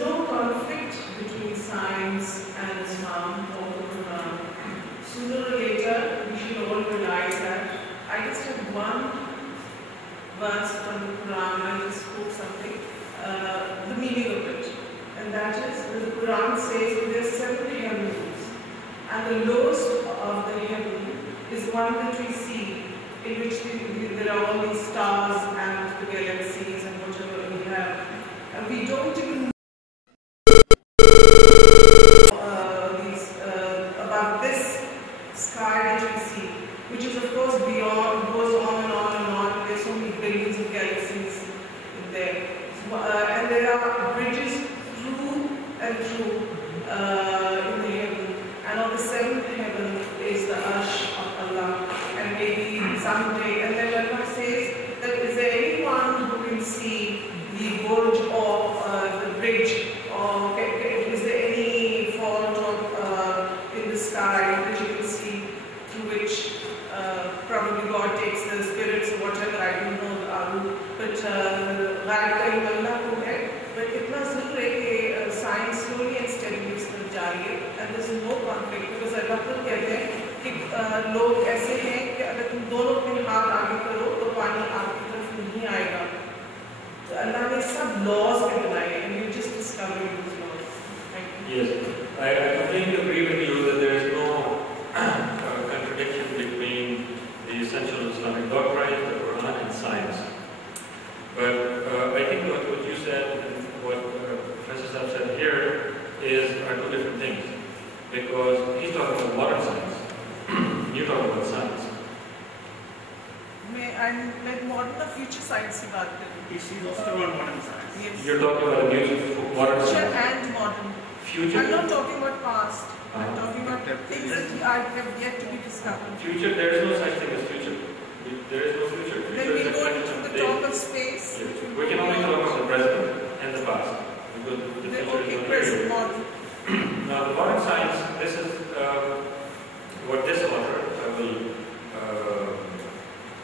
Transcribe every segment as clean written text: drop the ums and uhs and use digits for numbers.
no conflict between science and Islam or the Quran. Sooner or later, we should all realize that. I just have one verse from the Quran, I just quote something, the meaning of it. And that is, the Quran says there are 7 heavens, and the lowest of the heaven is one that we see, in which there are all these stars and the galaxies and whatever we have. And we don't even know about this sky that we see, which is of course beyond, goes on and on and on. There's so many billions of galaxies in there. And there are bridges through and through in the heaven. And on the 7th heaven is the Arsh of Allah. And maybe someday, and then Allah says that is there anyone who can see the Burj or the bridge, or is there any fault in the sky that you can see through which probably God takes the spirits or whatever, I don't know, but itna zurur hai ki science slowly and steadily is जा रही है, and there is no conflict, because Allah खुद कहते हैं कि लोग ऐसे हैं कि अगर तुम दोनों अपने हाथ आगे करो तो पानी आपकी तरफ नहीं आएगा. तो अल्लाह ने सब laws के बनाए हैं, and you just discovering these laws. Yes, I completely agree with you that there is no contradiction between the essential Islamic doctrine, the Quran, and science. But I think what you said and what Professor Saab said here are 2 different things. Because he's talking about modern science, you're talking about science. I'm like modern or future science की बात कर रही हूँ. He's also talking about modern science. Yes. You're talking about new modern future science. and modern. Future. I'm not talking about past. I'm talking about things that have yet to be discovered. Future, there is no such thing as future. There is no future. Then we go into the talk of space. Yes. We can only talk about the present and the past. Because the future is not present, real. modern. Now, the modern science, this is what this author will,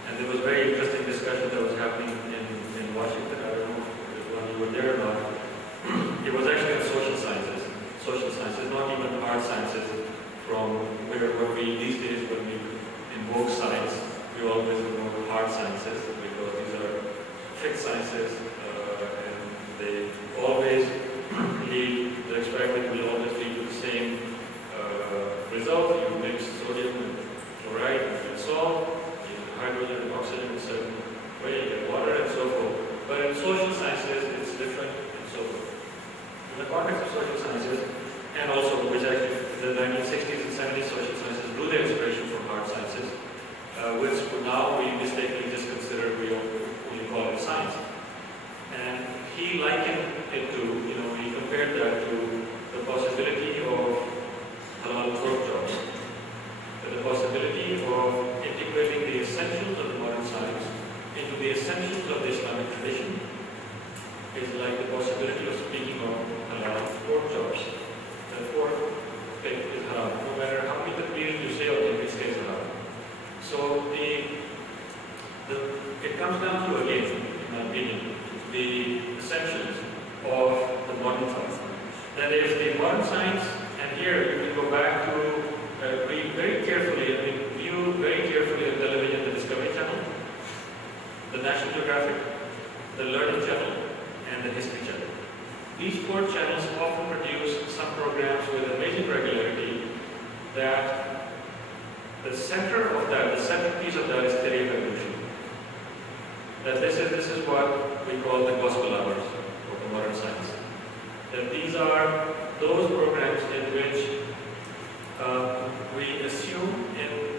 and there was very interesting discussion that was happening in Washington. I don't know if you were there or not. It was actually on social sciences, not even hard sciences, from where we these days, when we invoke science, we always invoke hard sciences, because these are fixed sciences, and they always lead, the experiment will always lead to the same result. You mix sodium and chloride, you get salt, you get hydrogen and oxygen in a certain way, you get water and so forth. But in social sciences, it's different and so forth. In the context of social sciences, and also which actually in the 1960s and 70s, social sciences drew their inspiration from hard sciences, which now we mistakenly just consider we call it science. And he likened it to, he compared that to the possibility of halal pork chops, the possibility of integrating the essentials of the modern science into the essentials of the Islamic tradition is like the possibility of speaking of halal pork chops. The pork pig is halal, no matter how many takbir you say, it stays halal. So it comes down to, again, in my opinion, the essentials of the modern science. That is, the modern science, and here you can go back to read very carefully, view very carefully on television the Discovery Channel, the National Geographic, the Learning Channel, and the History Channel. These 4 channels often produce some programs with amazing regularity that the center of that, the centerpiece of that is theory of evolution. That this is what we call the gospel hours of the modern science. That these are those programs in which we assume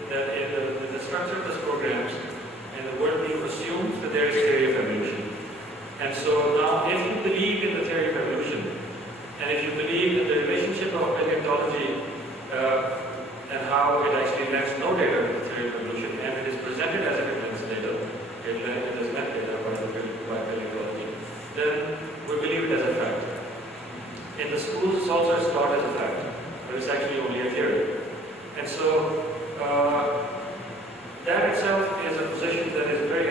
that in the structure of those programs, and the worldview assumes that there is theory of evolution. And so now, if you believe in the theory of evolution, and if you believe in the relationship of paleontology and how it actually lends no data to the theory of evolution, and it is presented as if it lends data, it is lent data by paleontology, then we believe it as a fact. In the schools, it's also taught as a fact, but it's actually only a theory. And so, that itself is a position that is very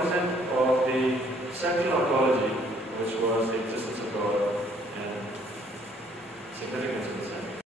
cognizant of the central ontology, which was the existence of God and significance